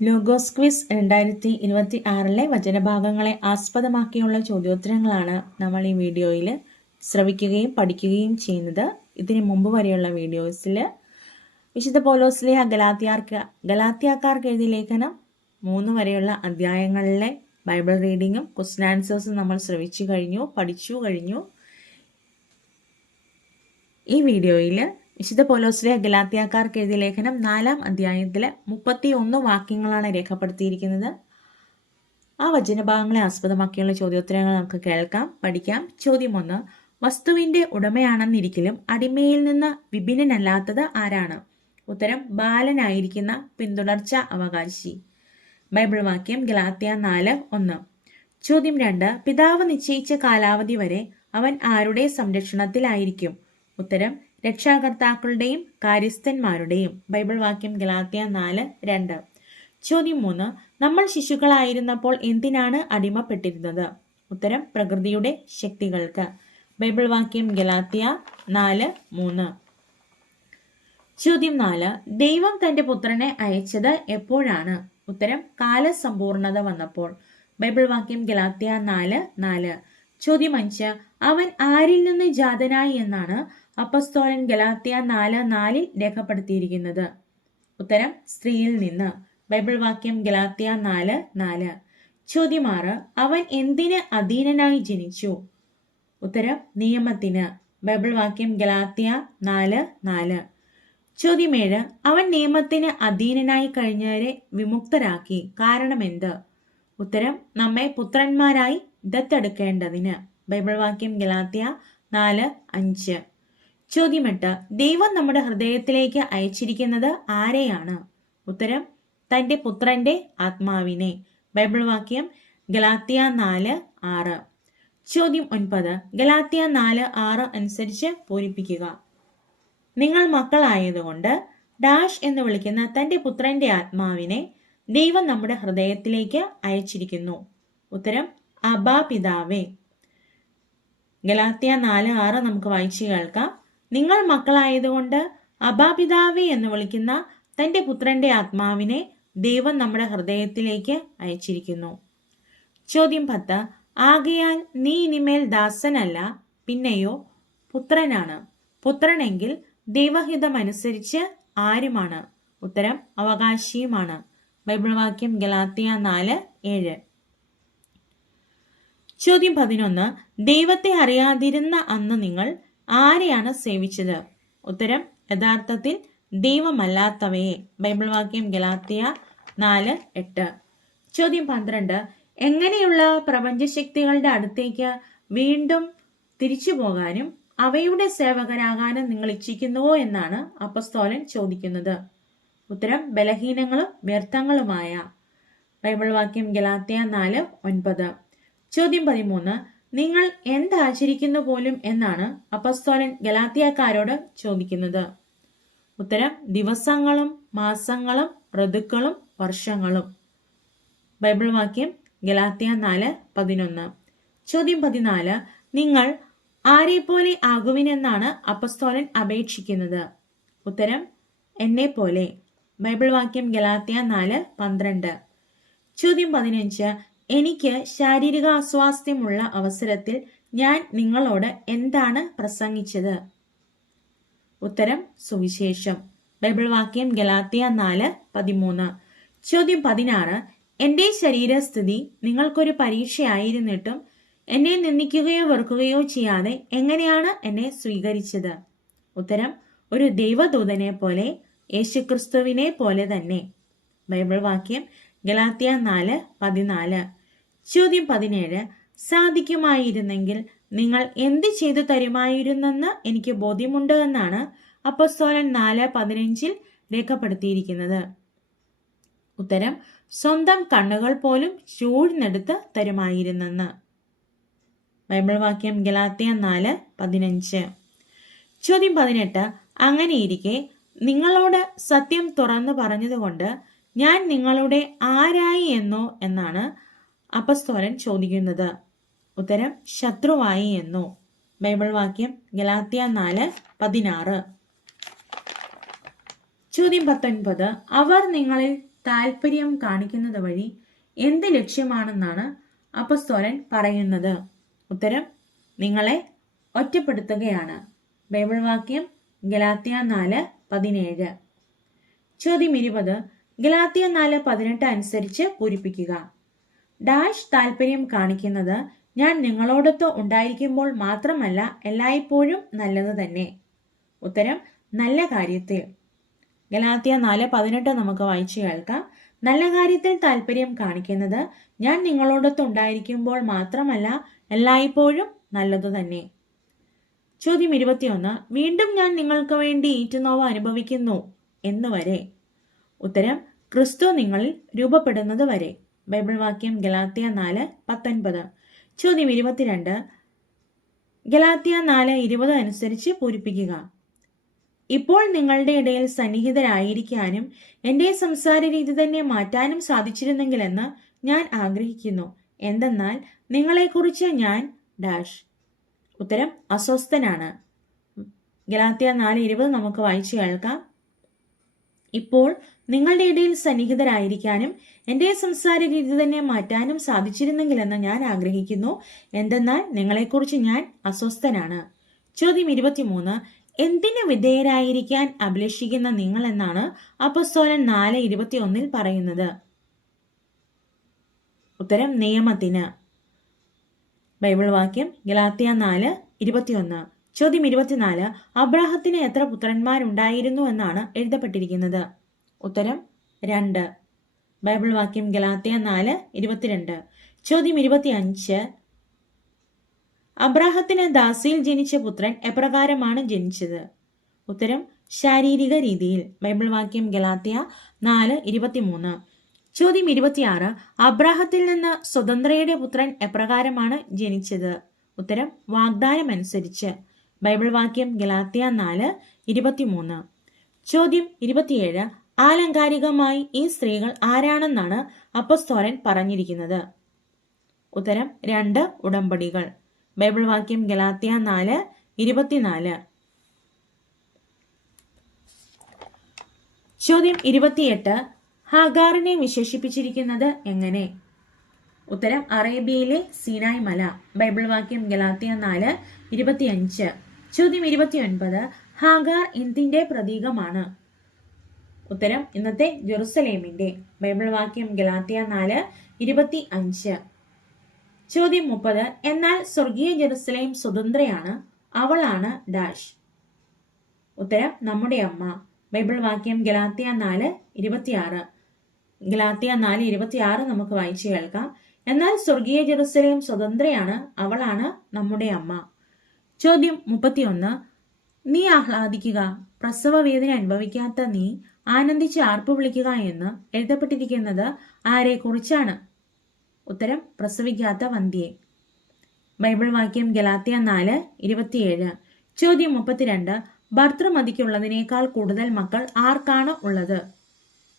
Logos quiz രണ്ടായിരത്തി ഇരുപത്തി ആറിലെ വചനഭാഗങ്ങളെ ആസ്പദമാക്കിയുള്ള ചോദ്യോത്തരങ്ങളാണ് നമ്മൾ ഈ വീഡിയോയിൽ ശ്രവിക്കുകയും പഠിക്കുകയും ചെയ്യുന്നത്. ഇതിനു മുമ്പ് വരെയുള്ള വീഡിയോസിൽ വിശുദ്ധ പോലോസിലെ ഗലാത്തിയാർക്ക് ഗലാത്തിയാക്കാർക്ക് എഴുതിയ ലേഖനം മൂന്ന് വരെയുള്ള അധ്യായങ്ങളിലെ ബൈബിൾ റീഡിങ്ങും ക്വസ്റ്റൻ ആൻസേഴ്സും നമ്മൾ ശ്രവിച്ചു കഴിഞ്ഞു പഠിച്ചു കഴിഞ്ഞു. ഈ വീഡിയോയിൽ വിശുദ്ധ പോലോസിലെ ഗലാത്തിയാക്കാർക്ക് എഴുതിയ ലേഖനം നാലാം അധ്യായത്തിലെ മുപ്പത്തി ഒന്ന് വാക്യങ്ങളാണ് രേഖപ്പെടുത്തിയിരിക്കുന്നത്. ആ വചനഭാഗങ്ങളെ ആസ്പദമാക്കിയുള്ള ചോദ്യോത്തരങ്ങൾ നമുക്ക് കേൾക്കാം പഠിക്കാം. ചോദ്യം ഒന്ന് വസ്തുവിന്റെ ഉടമയാണെന്നിരിക്കലും അടിമയിൽ നിന്ന് വിഭിന്നനല്ലാത്തത് ആരാണ്? ഉത്തരം ബാലനായിരിക്കുന്ന പിന്തുടർച്ച അവകാശി. ബൈബിൾ വാക്യം ഗലാത്യ നാല് ഒന്ന്. ചോദ്യം രണ്ട് പിതാവ് നിശ്ചയിച്ച കാലാവധി വരെ അവൻ ആരുടെ സംരക്ഷണത്തിലായിരിക്കും? ഉത്തരം രക്ഷാകർത്താക്കളുടെയും കാര്യസ്ഥന്മാരുടെയും. ബൈബിൾ വാക്യം ഗലാത്യ നാല് രണ്ട്. ചോദ്യം മൂന്ന്. നമ്മൾ ശിശുക്കളായിരുന്നപ്പോൾ എന്തിനാണ് അടിമപ്പെട്ടിരുന്നത്? ഉത്തരം പ്രകൃതിയുടെ ശക്തികൾക്ക്. ബൈബിൾ വാക്യം ഗലാത്തിയ നാല് മൂന്ന്. ചോദ്യം നാല്. ദൈവം തന്റെ പുത്രനെ അയച്ചത് എപ്പോഴാണ്? ഉത്തരം കാലസമ്പൂർണത വന്നപ്പോൾ. ബൈബിൾ വാക്യം ഗലാത്തിയ നാല് നാല്. ചോദ്യം അഞ്ച്. അവൻ ആരിൽ നിന്ന് ജാതനായി എന്നാണ് അപ്പസ്തോലൻ ഗലാത്തിയ നാല് നാലിൽ രേഖപ്പെടുത്തിയിരിക്കുന്നത്. ഉത്തരം സ്ത്രീയിൽ നിന്ന്. ബൈബിൾ വാക്യം ഗലാത്തിയ നാല് നാല്. ചോദ്യം ആറ് അവൻ എന്തിന് അധീനനായി ജനിച്ചു? ഉത്തരം നിയമത്തിന്. ബൈബിൾ വാക്യം ഗലാത്തിയ നാല് നാല്. ചോദ്യം ഏഴ് അവൻ നിയമത്തിന് അധീനനായി കഴിഞ്ഞവരെ വിമുക്തരാക്കി. കാരണം എന്ത്? ഉത്തരം നമ്മെ പുത്രന്മാരായി ദത്തെടുക്കേണ്ടതിന്. ബൈബിൾ വാക്യം ഗലാത്യ നാല് അഞ്ച്. ചോദ്യമെട്ട് ദൈവം നമ്മുടെ ഹൃദയത്തിലേക്ക് അയച്ചിരിക്കുന്നത് ആരെയാണ്? ഉത്തരം തന്റെ പുത്രന്റെ ആത്മാവിനെ. ബൈബിൾ വാക്യം ഗലാത്യ നാല് ആറ്. ചോദ്യം ഒൻപത് ഗലാത്യ നാല് ആറ് അനുസരിച്ച് പൂരിപ്പിക്കുക. നിങ്ങൾ മക്കളായതുകൊണ്ട് ഡാഷ് എന്ന് വിളിക്കുന്ന തന്റെ പുത്രന്റെ ആത്മാവിനെ ദൈവം നമ്മുടെ ഹൃദയത്തിലേക്ക് അയച്ചിരിക്കുന്നു. ഉത്തരം അബാ പിതാവേ ഗലാത്യ നാല് ആറ് നമുക്ക് വായിച്ചു കേൾക്കാം. നിങ്ങൾ മക്കളായതുകൊണ്ട് അബാപിതാവി എന്ന് വിളിക്കുന്ന തന്റെ പുത്രന്റെ ആത്മാവിനെ ദൈവം നമ്മുടെ ഹൃദയത്തിലേക്ക് അയച്ചിരിക്കുന്നു. ചോദ്യം പത്ത്. ആകയാൽ നീ ഇനിമേൽ ദാസനല്ല പിന്നെയോ പുത്രനാണ്. പുത്രനെങ്കിൽ ദൈവഹിതമനുസരിച്ച് ആരുമാണ്? ഉത്തരം അവകാശിയുമാണ്. ബൈബിൾ വാക്യം ഗലാത്തിയ നാല് ഏഴ്. ചോദ്യം പതിനൊന്ന്. ദൈവത്തെ അറിയാതിരുന്ന അന്ന് നിങ്ങൾ ആരെയാണ് സേവിച്ചത്? ഉത്തരം യഥാർത്ഥത്തിൽ ദൈവമല്ലാത്തവയെ ബൈബിൾ വാക്യം ഗലാത്തിയ നാല് എട്ട്. ചോദ്യം പന്ത്രണ്ട്. എങ്ങനെയുള്ള പ്രപഞ്ചശക്തികളുടെ അടുത്തേക്ക് വീണ്ടും തിരിച്ചു പോകാനും അവയുടെ സേവകരാകാനും നിങ്ങൾ ഇച്ഛിക്കുന്നുവോ എന്നാണ് അപ്പസ്തോലൻ ചോദിക്കുന്നത്. ഉത്തരം ബലഹീനങ്ങളും വ്യർത്ഥങ്ങളുമായ. ബൈബിൾ വാക്യം ഗലാത്തിയ നാല് ഒൻപത്. ചോദ്യം പതിമൂന്ന്. നിങ്ങൾ എന്താചരിക്കുന്നു പോലും എന്നാണ് അപ്പസ്തോലൻ ഗലാത്തിയക്കാരോട് ചോദിക്കുന്നത്. ഉത്തരം ദിവസങ്ങളും മാസങ്ങളും ഋതുക്കളും വർഷങ്ങളും. ബൈബിൾ വാക്യം ഗലാത്തിയ നാല് പതിനൊന്ന്. ചോദ്യം പതിനാല്. നിങ്ങൾ ആരെ പോലെ ആകുവിനെന്നാണ് അപ്പസ്തോലൻ അപേക്ഷിക്കുന്നത്. ഉത്തരം എന്നെ പോലെ ബൈബിൾ വാക്യം ഗലാത്തിയ നാല് പന്ത്രണ്ട്. ചോദ്യം പതിനഞ്ച്. എനിക്ക് ശാരീരിക അസ്വാസ്ഥ്യമുള്ള അവസരത്തിൽ ഞാൻ നിങ്ങളോട് എന്താണ് പ്രസംഗിച്ചത്? ഉത്തരം സുവിശേഷം. ബൈബിൾ വാക്യം ഗലാത്തിയ നാല് പതിമൂന്ന്. ചോദ്യം പതിനാറ്. എന്റെ ശരീരസ്ഥിതി നിങ്ങൾക്കൊരു പരീക്ഷയായിരുന്നിട്ടും എന്നെ നിന്ദിക്കുകയോ വെറുക്കുകയോ ചെയ്യാതെ എങ്ങനെയാണ് എന്നെ സ്വീകരിച്ചത്? ഉത്തരം ഒരു ദൈവദൂതനെ പോലെ യേശുക്രിസ്തുവിനെ പോലെ തന്നെ. ബൈബിൾ വാക്യം ഗലാത്തിയ നാല് പതിനാല്. ചോദ്യം പതിനേഴ്. സാധിക്കുമായിരുന്നെങ്കിൽ നിങ്ങൾ എന്ത് ചെയ്തു തരുമായിരുന്നെന്ന് എനിക്ക് ബോധ്യമുണ്ട് എന്നാണ് അപ്പസ്തോലൻ നാല് പതിനഞ്ചിൽ രേഖപ്പെടുത്തിയിരിക്കുന്നത്. ഉത്തരം സ്വന്തം കണ്ണുകൾ പോലും ചൂഴ്ന്നെടുത്ത് തരുമായിരുന്നെന്ന്. ബൈബിൾ വാക്യം ഗലാത്തിയ നാല് പതിനഞ്ച്. ചോദ്യം പതിനെട്ട്. അങ്ങനെയിരിക്കെ നിങ്ങളോട് സത്യം തുറന്നു പറഞ്ഞതുകൊണ്ട് ഞാൻ നിങ്ങളുടെ ആരായി എന്നോ എന്നാണ് അപസ്തോലൻ ചോദിക്കുന്നത്. ഉത്തരം ശത്രുവായി എന്നോ. ബൈബിൾ വാക്യം ഗലാത്തിയ നാല് പതിനാറ്. ചോദ്യം പത്തൊൻപത്. അവർ നിങ്ങളിൽ താല്പര്യം കാണിക്കുന്നത് വഴി എന്ത് ലക്ഷ്യമാണെന്നാണ് അപ്പസ്തോലൻ പറയുന്നത്. ഉത്തരം നിങ്ങളെ ഒറ്റപ്പെടുത്തുകയാണ്. ബൈബിൾ വാക്യം ഗലാത്തിയ നാല് പതിനേഴ്. ചോദ്യം ഇരുപത്. ഗലാത്യ നാല് പതിനെട്ട് അനുസരിച്ച് പൂരിപ്പിക്കുക. ഡാഷ് താല്പര്യം കാണിക്കുന്നത് ഞാൻ നിങ്ങളോടൊത്ത് ഉണ്ടായിരിക്കുമ്പോൾ മാത്രമല്ല എല്ലായ്പ്പോഴും നല്ലത് തന്നെ. ഉത്തരം നല്ല കാര്യത്തിൽ. ഗലാത്തിയ നാല് പതിനെട്ട് നമുക്ക് വായിച്ചു കേൾക്കാം. നല്ല കാര്യത്തിൽ താല്പര്യം കാണിക്കുന്നത് ഞാൻ നിങ്ങളോടൊത്ത് ഉണ്ടായിരിക്കുമ്പോൾ മാത്രമല്ല എല്ലായ്പ്പോഴും നല്ലതു തന്നെ. ചോദ്യം ഇരുപത്തിയൊന്ന് വീണ്ടും ഞാൻ നിങ്ങൾക്ക് വേണ്ടി ഈറ്റുനോവ അനുഭവിക്കുന്നു എന്ന് വരെ. ഉത്തരം ക്രിസ്തു നിങ്ങളിൽ രൂപപ്പെടുന്നത് വരെ. ബൈബിൾ വാക്യം ഗലാത്തിയ നാല് പത്തൊൻപത്. ചോദ്യം ഇരുപത്തിരണ്ട്. ഗലാത്തിയ നാല് ഇരുപത് അനുസരിച്ച് പൂരിപ്പിക്കുക. ഇപ്പോൾ നിങ്ങളുടെ ഇടയിൽ സന്നിഹിതരായിരിക്കാനും എന്റെ സംസാര രീതി തന്നെ മാറ്റാനും സാധിച്ചിരുന്നെങ്കിലെന്ന് ഞാൻ ആഗ്രഹിക്കുന്നു. എന്തെന്നാൽ നിങ്ങളെക്കുറിച്ച് ഞാൻ ഡാഷ്. ഉത്തരം അസ്വസ്ഥനാണ്. ഗലാത്തിയ നാല് ഇരുപത് നമുക്ക് വായിച്ചു കേൾക്കാം. ഇപ്പോൾ നിങ്ങളുടെ ഇടയിൽ സന്നിഹിതരായിരിക്കാനും എന്റെ സംസാര രീതി തന്നെ മാറ്റാനും സാധിച്ചിരുന്നെങ്കിലെന്ന് ഞാൻ ആഗ്രഹിക്കുന്നു. എന്തെന്നാൽ നിങ്ങളെക്കുറിച്ച് ഞാൻ അസ്വസ്ഥനാണ്. ചോദ്യം ഇരുപത്തിമൂന്ന്. എന്തിനു വിധേയരായിരിക്കാൻ അഭിലഷിക്കുന്ന നിങ്ങൾ എന്നാണ് അപ്പസ്തോലൻ നാല് ഇരുപത്തിയൊന്നിൽ പറയുന്നത്. ഉത്തരം നിയമത്തിന്. ബൈബിൾ വാക്യം ഗലാത്തിയ നാല് ഇരുപത്തിയൊന്ന്. ചോദ്യം ഇരുപത്തിനാല് അബ്രാഹത്തിന് എത്ര പുത്രന്മാരുണ്ടായിരുന്നു എന്നാണ് എഴുതപ്പെട്ടിരിക്കുന്നത്. ഉത്തരം രണ്ട്. ബൈബിൾ വാക്യം ഗലാത്തിയ നാല് ഇരുപത്തിരണ്ട്. ചോദ്യം ഇരുപത്തിയഞ്ച്. അബ്രാഹത്തിന് ദാസിയിൽ ജനിച്ച പുത്രൻ എപ്രകാരമാണ് ജനിച്ചത്? ഉത്തരം ശാരീരിക രീതിയിൽ. ബൈബിൾ വാക്യം ഗലാത്തിയ നാല് ഇരുപത്തിമൂന്ന്. ചോദ്യം ഇരുപത്തിയാറ്. അബ്രാഹത്തിൽ നിന്ന് സ്വതന്ത്രയുടെ പുത്രൻ എപ്രകാരമാണ് ജനിച്ചത്? ഉത്തരം വാഗ്ദാനം അനുസരിച്ച് ബൈബിൾ വാക്യം ഗലാത്തിയ നാല് ഇരുപത്തിമൂന്ന്. ചോദ്യം ഇരുപത്തിയേഴ്. ആലങ്കാരികമായി ഈ സ്ത്രീകൾ ആരാണെന്നാണ് അപ്പസ്തോലൻ പറഞ്ഞിരിക്കുന്നത്? ഉത്തരം രണ്ട് ഉടമ്പടികൾ. ബൈബിൾ വാക്യം ഗലാത്തിയ നാല് ഇരുപത്തിനാല്. ചോദ്യം ഇരുപത്തിയെട്ട്. ഹാഗാറിനെ വിശേഷിപ്പിച്ചിരിക്കുന്നത് എങ്ങനെ? ഉത്തരം അറേബ്യയിലെ സീനായ് മല. ബൈബിൾ വാക്യം ഗലാത്തിയ നാല് ഇരുപത്തിയഞ്ച്. ചോദ്യം ഇരുപത്തിയൊൻപത്. ഹാഗാർ എന്തിന്റെ പ്രതീകമാണ്? ഉത്തരം ഇന്നത്തെ ജെറുസലേമിന്റെ ബൈബിൾ വാക്യം ഗലാത്തിയ നാല് ഇരുപത്തി അഞ്ച് ചോദ്യം മുപ്പത് എന്നാൽ സ്വർഗീയ ജെറുസലേം സ്വതന്ത്രയാണ് അവളാണ് ഡാഷ്. ഉത്തരം നമ്മുടെ അമ്മ. ബൈബിൾ വാക്യം ഗലാത്തിയ നാല് ഇരുപത്തിയാറ്. ഗലാത്തിയ നാല് ഇരുപത്തിയാറ് നമുക്ക് വായിച്ചു കേൾക്കാം. എന്നാൽ സ്വർഗീയ ജെറുസലേം സ്വതന്ത്രയാണ് അവളാണ് നമ്മുടെ അമ്മ. ചോദ്യം മുപ്പത്തിയൊന്ന്. നീ ആഹ്ലാദിക്കുക. പ്രസവ വേദന അനുഭവിക്കാത്ത നീ ആനന്ദിച്ച് ആർപ്പ് വിളിക്കുക എന്ന് എഴുതപ്പെട്ടിരിക്കുന്നത് ആരെക്കുറിച്ചാണ്? ഉത്തരം പ്രസവിക്കാത്ത വന്ധ്യയെ. ബൈബിൾ വാക്യം ഗലാത്തിയ നാല് ഇരുപത്തിയേഴ്. ചോദ്യം മുപ്പത്തിരണ്ട്. ഭർത്തൃമതിക്കുള്ളതിനേക്കാൾ കൂടുതൽ മക്കൾ ആർക്കാണ് ഉള്ളത്?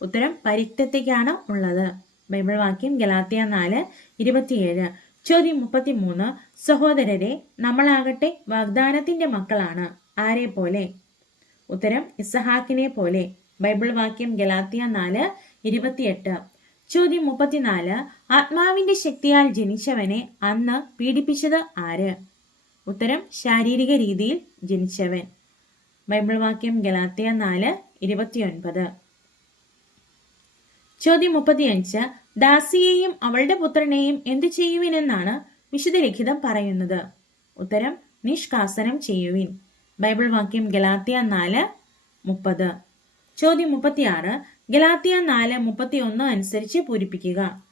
ഉത്തരം പരിക്തത്തേക്കാണ് ഉള്ളത്. ബൈബിൾ വാക്യം ഗലാത്തിയ നാല് ഇരുപത്തിയേഴ്. ചോദ്യം മുപ്പത്തിമൂന്ന് സഹോദരരെ നമ്മളാകട്ടെ വാഗ്ദാനത്തിന്റെ മക്കളാണ്. ആരെ പോലെ? ഉത്തരം ഇസഹാക്കിനെ പോലെ. ബൈബിൾ വാക്യം ഗലാത്തിയ നാല് ഇരുപത്തിയെട്ട്. ചോദ്യം മുപ്പത്തിനാല് ആത്മാവിന്റെ ശക്തിയാൽ ജനിച്ചവനെ അന്ന് പീഡിപ്പിച്ചത് ആര്? ഉത്തരം ശാരീരിക രീതിയിൽ ജനിച്ചവൻ. ബൈബിൾ വാക്യം ഗലാത്തിയ നാല് ഇരുപത്തിയൊൻപത്. ചോദ്യം മുപ്പത്തിയഞ്ച് ദാസിയെയും അവളുടെ പുത്രനെയും എന്തു ചെയ്യുവിനെന്നാണ് വിശുദ്ധ ലിഖിതം പറയുന്നത്. ഉത്തരം നിഷ്കാസനം ചെയ്യുവിൻ. ബൈബിൾ വാക്യം ഗലാത്തിയ നാല് മുപ്പത്. ചോദ്യം മുപ്പത്തിയാറ് ഗലാത്തിയ നാല് മുപ്പത്തി ഒന്ന് അനുസരിച്ച് പൂരിപ്പിക്കുക.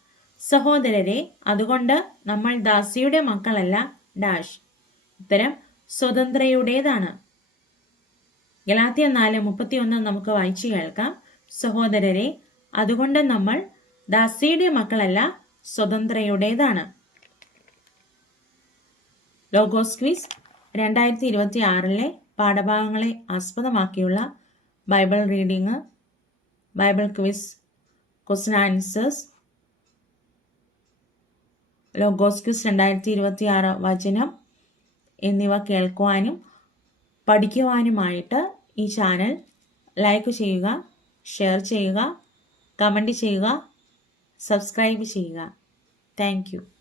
സഹോദരരെ അതുകൊണ്ട് നമ്മൾ ദാസിയുടെ മക്കളല്ല ഡാഷ്. ഉത്തരം സ്വതന്ത്രയുടേതാണ്. ഗലാത്തിയ നാല് മുപ്പത്തി ഒന്ന് നമുക്ക് വായിച്ചു കേൾക്കാം. സഹോദരരെ അതുകൊണ്ട് നമ്മൾ ദാസിയുടെ മക്കളല്ല സ്വതന്ത്രയുടേതാണ്. ലോഗോസ് ക്വിസ് രണ്ടായിരത്തി ഇരുപത്തി ആറിലെ പാഠഭാഗങ്ങളെ ആസ്പദമാക്കിയുള്ള Bible reading Bible quiz question answers Logos quiz രണ്ടായിരത്തി ഇരുപത്തി ആറ് വചനം എന്നിവ കേൾക്കുവാനും പഠിക്കുവാനുമായിട്ട് ഈ ചാനൽ ലൈക്ക് ചെയ്യുക ഷെയർ ചെയ്യുക കമന്റ് ചെയ്യുക സബ്സ്ക്രൈബ് ചെയ്യുക. താങ്ക്